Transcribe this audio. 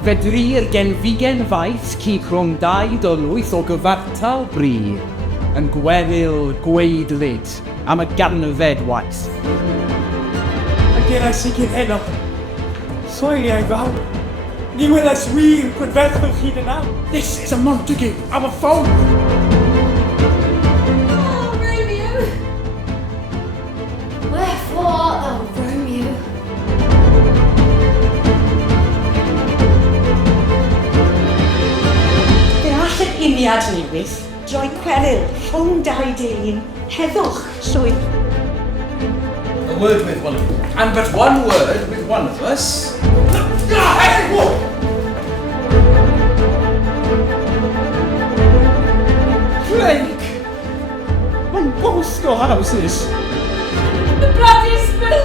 Fedrir gen figen faith ci rhwng 2 o gyfartal bri, yn gweryl gweidlyd am y garnfed waith. A gerais I heno, soeliau fawr, ni welais wir gwrfeddwch hyd yn awr. This is a Montague, our foe! Oh, Romeo! Wherefore art thou, Romeo? Fe all yr uniad newydd droi cweryl rhwng 2 dilyn, heddwch llwyr. A word with one of you. And but one word with one of us. Plague! Mae'n bost o houses! The bloody spill